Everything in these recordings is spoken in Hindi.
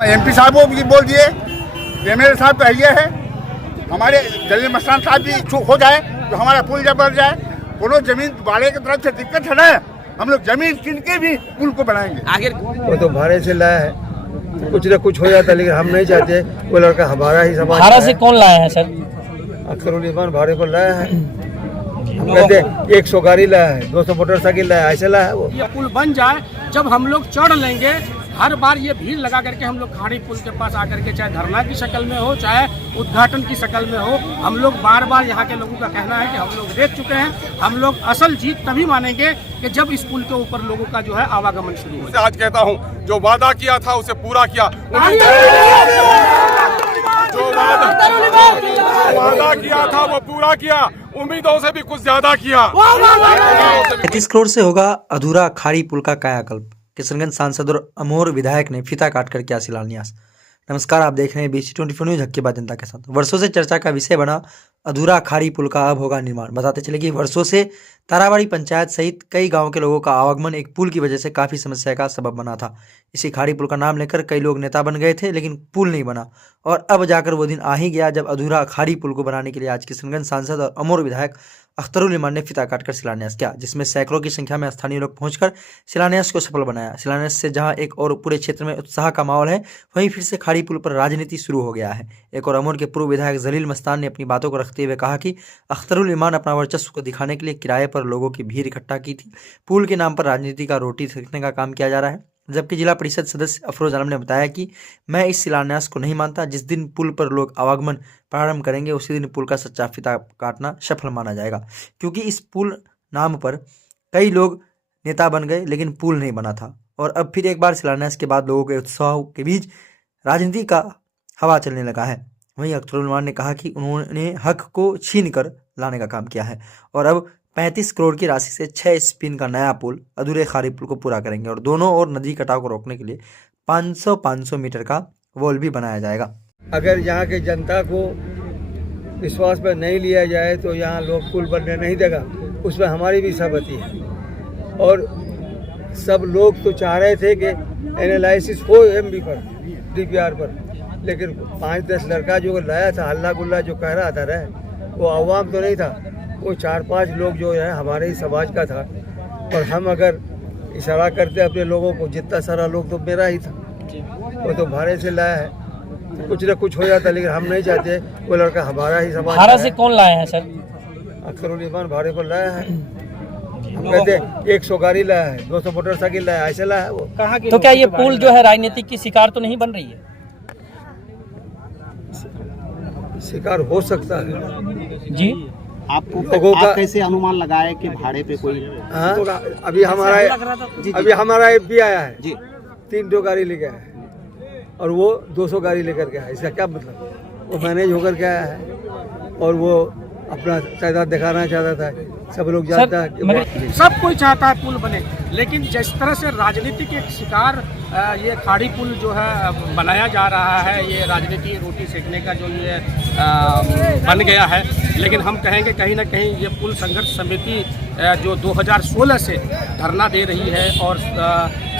एमपी साहब को भी बोल दिए, एमएलए साहब तो ये है, हमारे जलील मस्तान साहब भी इच्छुक हो जाए तो हमारा पुल जब बन जाए। कोनो जमीन वाले की तरफ से दिक्कत है ना, हम लोग जमीन किन के भी पुल को बनाएंगे। आगे वो तो भाड़े से लाया है, कुछ न कुछ हो जाता, लेकिन हम नहीं चाहते वो लड़का हमारा ही समाज। भाड़ा से कौन लाया है सर? अख्तरुल ईमान भाड़े पर लाया है। हम कहते हैं 100 गाड़ी लाया है, 200 मोटरसाइकिल लाया है, ऐसे लाया है वो। ये पुल बन जाए, जब हम लोग चढ़ लेंगे, हर बार ये भीड़ लगा करके हम लोग खाड़ी पुल के पास आकर के, चाहे धरना की शक्ल में हो, चाहे उद्घाटन की शक्ल में हो, हम लोग बार बार यहाँ के लोगों का कहना है कि हम लोग देख चुके हैं। हम लोग असल जीत तभी मानेंगे कि जब इस पुल के ऊपर लोगों का जो है आवागमन शुरू हो। आज कहता हूँ, जो वादा किया था उसे पूरा किया, जो वादा किया था वो पूरा किया, उम्मीदों से भी कुछ ज्यादा किया। 35 करोड़ से होगा अधूरा खाड़ी पुल का कायाकल्प। किशनगंज सांसद और अमोर विधायक ने फीता काटकर किया शिलान्यास। नमस्कार, आप देख रहे हैं BC24 न्यूज, हक की बात जनता के साथ। वर्षों से चर्चा का विषय बना अधूरा खाड़ी पुल का अब होगा निर्माण। बताते चले कि वर्षों से ताराबाड़ी पंचायत सहित कई गांवों के लोगों का आवागमन एक पुल की वजह से काफी समस्या का सबब बना था। इसी खाड़ी पुल का नाम लेकर कई लोग नेता बन गए थे, लेकिन पुल नहीं बना। और अब जाकर वो दिन आ ही गया जब अधूरा खाड़ी पुल को बनाने के लिए आज किशनगंज सांसद और अमोर विधायक अख्तरुल ईमान ने फीता काटकर शिलान्यास किया, जिसमें सैकड़ों की संख्या में स्थानीय लोग पहुंचकर शिलान्यास को सफल बनाया। शिलान्यास से जहां एक और पूरे क्षेत्र में उत्साह का माहौल है, वहीं फिर से खाड़ी पुल पर राजनीति शुरू हो गया है। एक और अमोर के पूर्व विधायक जलील मस्तान ने अपनी बातों को रखते हुए कहा कि अख्तरुल ईमान अपना वर्चस्व को दिखाने के लिए किराए पर लोगों की भीड़ इकट्ठा की थी। पुल के नाम पर राजनीति का रोटी सेकने का काम किया जा रहा है। जबकि जिला परिषद सदस्य अफरोज आलम ने बताया कि मैं इस शिलान्यास को नहीं मानता। जिस दिन पुल पर लोग आवागमन प्रारंभ करेंगे उसी दिन पुल का सच्चा फीता काटना सफल माना जाएगा, क्योंकि इस पुल नाम पर कई लोग नेता बन गए लेकिन पुल नहीं बना था। और अब फिर एक बार शिलान्यास के बाद लोगों के उत्साह के बीच राजनीति का हवा चलने लगा है। वहीं अख्तरुल ईमान ने कहा कि उन्होंने हक को छीन कर लाने का काम किया है और अब 35 करोड़ की राशि से 6 स्पिन का नया पुल अधूरे खाड़ी पुल को पूरा करेंगे और दोनों ओर नदी कटाव को रोकने के लिए 500 मीटर का वॉल भी बनाया जाएगा। अगर यहाँ के जनता को विश्वास पर नहीं लिया जाए तो यहाँ लोग पुल बनने नहीं देगा, उसमें हमारी भी सहमति है। और सब लोग तो चाह रहे थे कि एनालिसिस हो MB पर, DPR पर, लेकिन 5-10 लड़का जो लाया था, हल्ला गुल्ला जो कह रहा था वो अवाम तो नहीं था, वो 4-5 लोग जो है हमारे ही समाज का था। और हम अगर इशारा करते अपने लोगों को, जितना सारा लोग तो मेरा ही था, वो तो भाड़े से लाया है, कुछ न कुछ हो जाता, लेकिन हम नहीं चाहते वो लड़का हमारा ही समाज। भाड़ा से कौन लाया है सर? अख्तरुल ईमान भाड़े पर लाया है। हम कहते हैं 100 गाड़ी लाया है, 200 मोटरसाइकिल लाया है, ऐसे लाया है वो। तो क्या ये पुल जो है राजनीतिक की शिकार तो नहीं बन रही है? शिकार हो सकता है जी। आपको आप कैसे अनुमान लगाए कि भाड़े पे कोई? हाँ, अभी हमारा FB आया है जी, 3 गाड़ी लेके आया है और वो 200 गाड़ी लेकर के आया है। इसका क्या मतलब? वो मैनेज होकर के आया है और वो अपना तादाद दिखाना चाहता था। सब लोग जानता है कि सब कोई चाहता है पुल बने, लेकिन जिस तरह से राजनीति के शिकार ये खाड़ी पुल जो है बनाया जा रहा है, ये राजनीति रोटी सेकने का जो ये बन गया है। लेकिन हम कहेंगे कहीं ना कहीं ये पुल संघर्ष समिति जो 2016 से धरना दे रही है और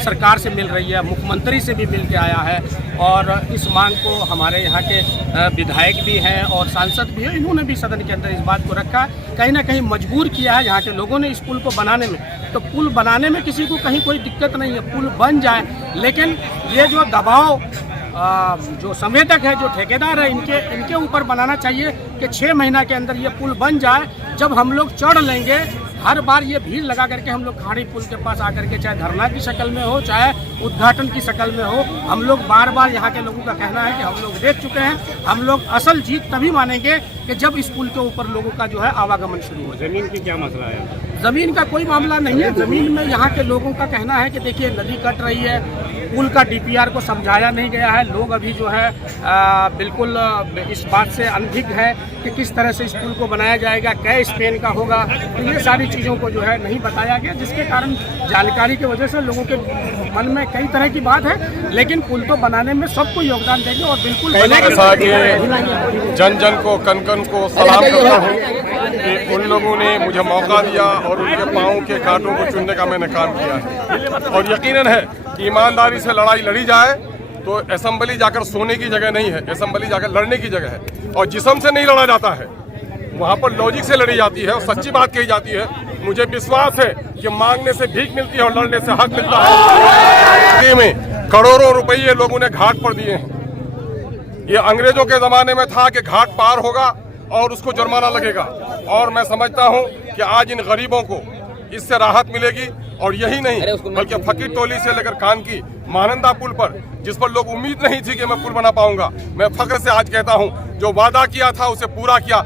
सरकार से मिल रही है, मुख्यमंत्री से भी मिल के आया है और इस मांग को हमारे यहाँ के विधायक भी हैं और सांसद भी हैं, इन्होंने भी सदन के अंदर इस बात को रखा, कहीं ना कहीं मजबूर किया है यहाँ के लोगों ने इस पुल को बनाने में। तो पुल बनाने में किसी को कहीं कोई दिक्कत नहीं है, पुल बन जाए, लेकिन ये जो दबाव जो संवेदक है, जो ठेकेदार है, इनके ऊपर बनाना चाहिए कि 6 महीना के अंदर ये पुल बन जाए। जब हम लोग चढ़ लेंगे, हर बार ये भीड़ लगा करके हम लोग खाड़ी पुल के पास आकर के, चाहे धरना की शक्ल में हो, चाहे उद्घाटन की शक्ल में हो, हम लोग बार बार यहाँ के लोगों का कहना है कि हम लोग देख चुके हैं। हम लोग असल जीत तभी मानेंगे कि जब इस पुल के ऊपर लोगों का जो है आवागमन शुरू हो। जमीन की क्या मसला है? जमीन का कोई मामला नहीं है। जमीन में यहाँ के लोगों का कहना है कि देखिए नदी कट रही है, पुल का DPR को समझाया नहीं गया है। लोग अभी जो है बिल्कुल इस बात से अनभिज्ञ है कि किस तरह से इस पुल को बनाया जाएगा, कै स्पेन का होगा, तो ये सारी चीज़ों को जो है नहीं बताया गया, जिसके कारण जानकारी की वजह से लोगों के मन में कई तरह की बात है। लेकिन पुल तो बनाने में सबको योगदान देंगे और बिल्कुल जन जन को, कन कन को सलाम करता हूँ कि उन लोगों ने मुझे मौका दिया और उनके पाँव के कांटों को चुनने का मैंने काम किया है। और यकीनन है कि ईमानदारी से लड़ाई लड़ी जाए तो असेंबली जाकर सोने की जगह नहीं है, असेंबली जाकर लड़ने की जगह है। और जिस्म से नहीं लड़ा जाता है, वहाँ पर लॉजिक से लड़ी जाती है और सच्ची बात कही जाती है। मुझे विश्वास है कि मांगने से भीख मिलती है और लड़ने से हक मिलता है। में करोड़ों रुपये लोगों ने घाट पर दिए हैं। ये अंग्रेजों के जमाने में था कि घाट पार होगा और उसको जुर्माना लगेगा, और मैं समझता हूँ कि आज इन गरीबों को इससे राहत मिलेगी। और यही नहीं बल्कि फकीर टोली से लेकर कान की महानंदा पुल पर, जिस पर लोग उम्मीद नहीं थी कि मैं पुल बना पाऊंगा, मैं फख्र से आज कहता हूं, जो वादा किया था उसे पूरा किया।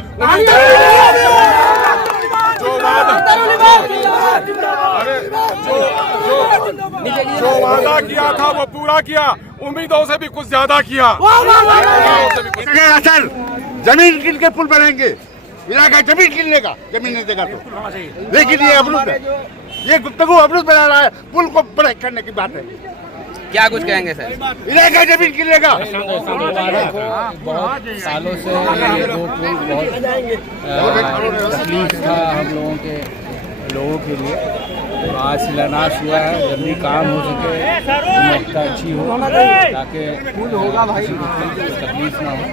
जो वादा किया था वो पूरा किया, उम्मीदों से भी कुछ ज्यादा किया। सर जमीन किन के पुल बनाएंगे, इलाका जमीन किन लेगा, जमीन नहीं देगा तो। लेकिन ये अमरूद है, ये गुफ्तगू अमरूद बना रहा है, पुल को ब्रेक करने की बात है। क्या कुछ कहेंगे सर? इलाका जमीन किन लेगा। बहुत सालों से ये दो पुल बहुत तकलीफ था हम लोगों के लिए, और आज शिलान्यास हुआ है। जल्दी काम हो सके, गुणवत्ता अच्छी हो, ताकि पुल होगा भाई, तकलीफ ना हो।